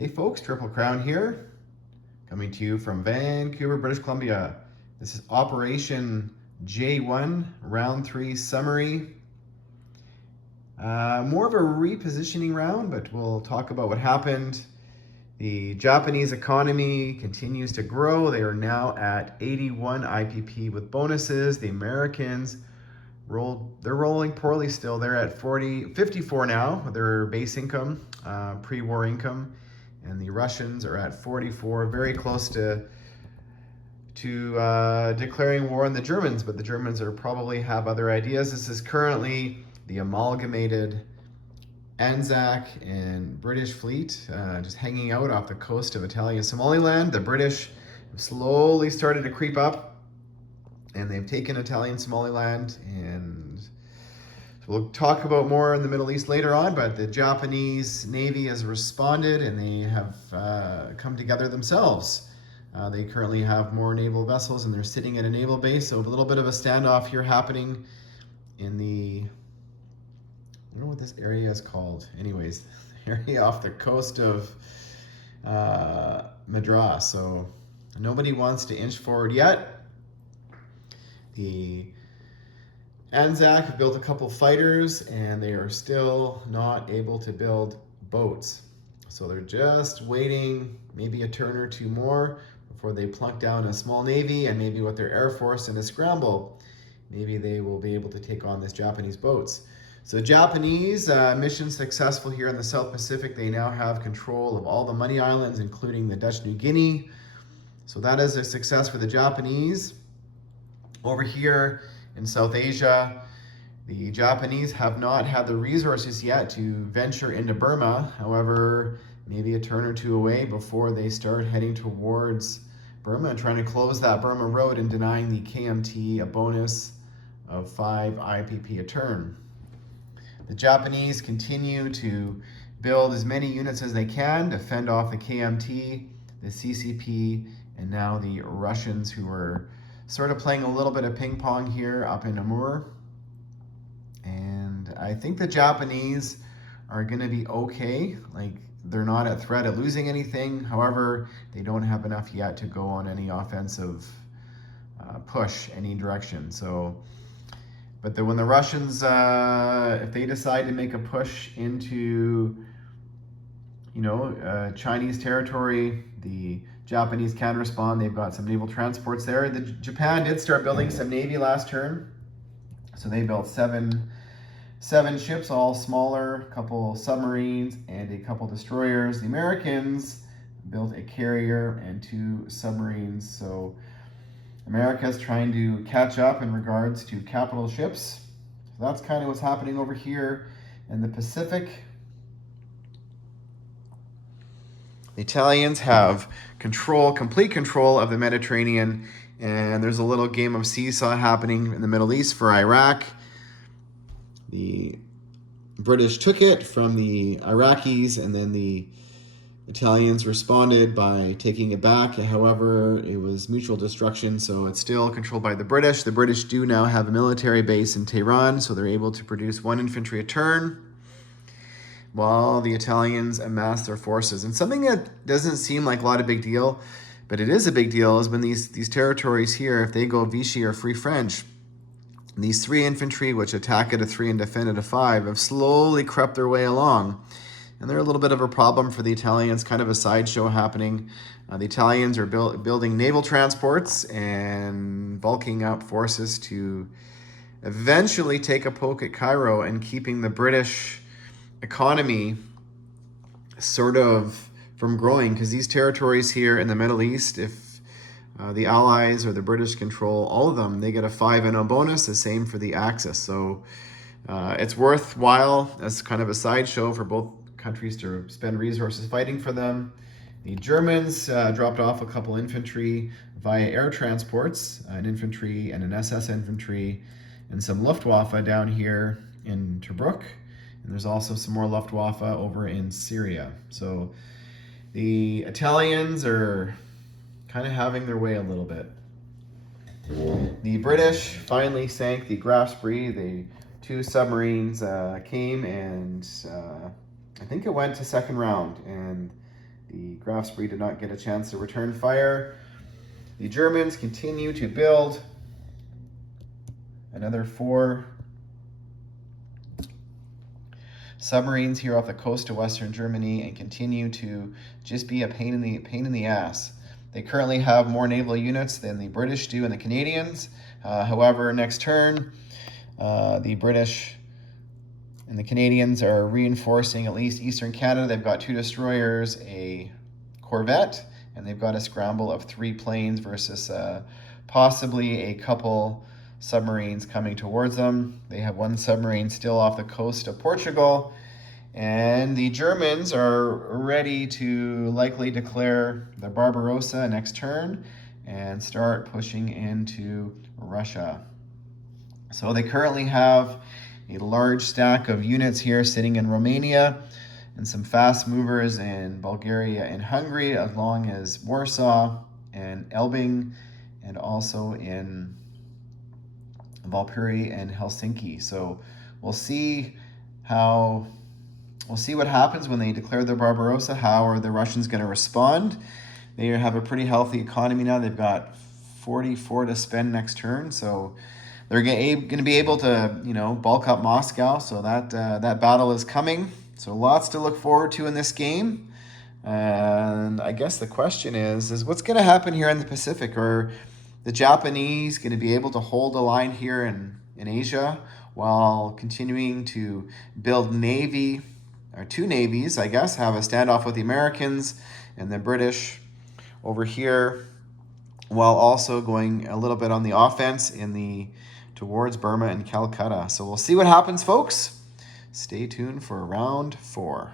Hey folks, Triple Crown here, coming to you from Vancouver, British Columbia. This is Operation J1, Round 3 summary. More of a repositioning round, but we'll talk about what happened. The Japanese economy continues to grow. They are now at 81 IPP with bonuses. The Americans they're rolling poorly still. They're at 54 now with their base income, pre-war income. And the Russians are at 44, very close to declaring war on the Germans, but the Germans probably have other ideas. This is currently the amalgamated Anzac and British fleet just hanging out off the coast of Italian Somaliland. The British have slowly started to creep up, and they've taken Italian Somaliland, and we'll talk about more in the Middle East later on, but the Japanese Navy has responded and they have come together themselves. They currently have more naval vessels and they're sitting at a naval base, so a little bit of a standoff here happening in the, I don't know what this area is called. Anyways, the area off the coast of Madras. So nobody wants to inch forward yet. The Anzac have built a couple fighters and they are still not able to build boats. So they're just waiting maybe a turn or two more before they plunk down a small navy, and maybe with their air force in a scramble, maybe they will be able to take on this Japanese boats. So Japanese mission successful here in the South Pacific. They now have control of all the money islands, including the Dutch New Guinea. So that is a success for the Japanese. Over here in South Asia, the Japanese have not had the resources yet to venture into Burma. However, maybe a turn or two away before they start heading towards Burma and trying to close that Burma road and denying the KMT a bonus of 5 IPP a turn. The Japanese continue to build as many units as they can to fend off the KMT, the CCP, and now the Russians, who are sort of playing a little bit of ping pong here up in Amur. And I think the Japanese are going to be okay. Like, they're not at threat of losing anything. However, they don't have enough yet to go on any offensive push any direction. So, but when the Russians, if they decide to make a push into, Chinese territory, the Japanese can respond. They've got some naval transports there. Japan did start building some navy last turn. So they built seven ships, all smaller, a couple submarines and a couple destroyers. The Americans built a carrier and 2 submarines. So America's trying to catch up in regards to capital ships. So that's kind of what's happening over here in the Pacific. The Italians have complete control of the Mediterranean, and there's a little game of seesaw happening in the Middle East for Iraq. The British took it from the Iraqis, and then the Italians responded by taking it back. However, it was mutual destruction, so it's still controlled by the British. The British do now have a military base in Tehran, so they're able to produce 1 infantry a turn, while the Italians amass their forces. And something that doesn't seem like a lot of big deal, but it is a big deal, is when these territories here, if they go Vichy or Free French, these 3 infantry, which attack at a 3 and defend at a 5, have slowly crept their way along. And they're a little bit of a problem for the Italians, kind of a sideshow happening. The Italians are building naval transports and bulking up forces to eventually take a poke at Cairo and keeping the British economy sort of from growing, because these territories here in the Middle East, if the Allies or the British control all of them, they get a 5-0 bonus, the same for the Axis. So it's worthwhile as kind of a sideshow for both countries to spend resources fighting for them. The Germans dropped off a couple infantry via air transports, an infantry and an SS infantry, and some Luftwaffe down here in Tobruk. And there's also some more Luftwaffe over in Syria. So the Italians are kind of having their way a little bit. The British finally sank the Graf Spee. The 2 submarines came and I think it went to second round. And The Grafsbury did not get a chance to return fire. The Germans continue to build another 4 submarines here off the coast of Western Germany and continue to just be a pain in the ass. They currently have more naval units than the British do and the Canadians. However, next turn, the British and the Canadians are reinforcing at least Eastern Canada. They've got 2 destroyers, a corvette, and they've got a scramble of 3 planes versus possibly a couple submarines coming towards them. They have 1 submarine still off the coast of Portugal, and the Germans are ready to likely declare the Barbarossa next turn and start pushing into Russia. So they currently have a large stack of units here sitting in Romania and some fast movers in Bulgaria and Hungary, as long as Warsaw and Elbing, and also in Valpuri and Helsinki. So we'll see what happens when they declare their Barbarossa. How are the Russians going to respond? They have a pretty healthy economy now. They've got 44 to spend next turn, so they're going to be able to, bulk up Moscow. So that battle is coming. So lots to look forward to in this game. And I guess the question is what's going to happen here in the Pacific? Are the Japanese going to be able to hold a line here in Asia while continuing to build navy, or 2 navies, I guess, have a standoff with the Americans and the British over here, while also going a little bit on the offense towards Burma and Calcutta. So we'll see what happens, folks. Stay tuned for round 4.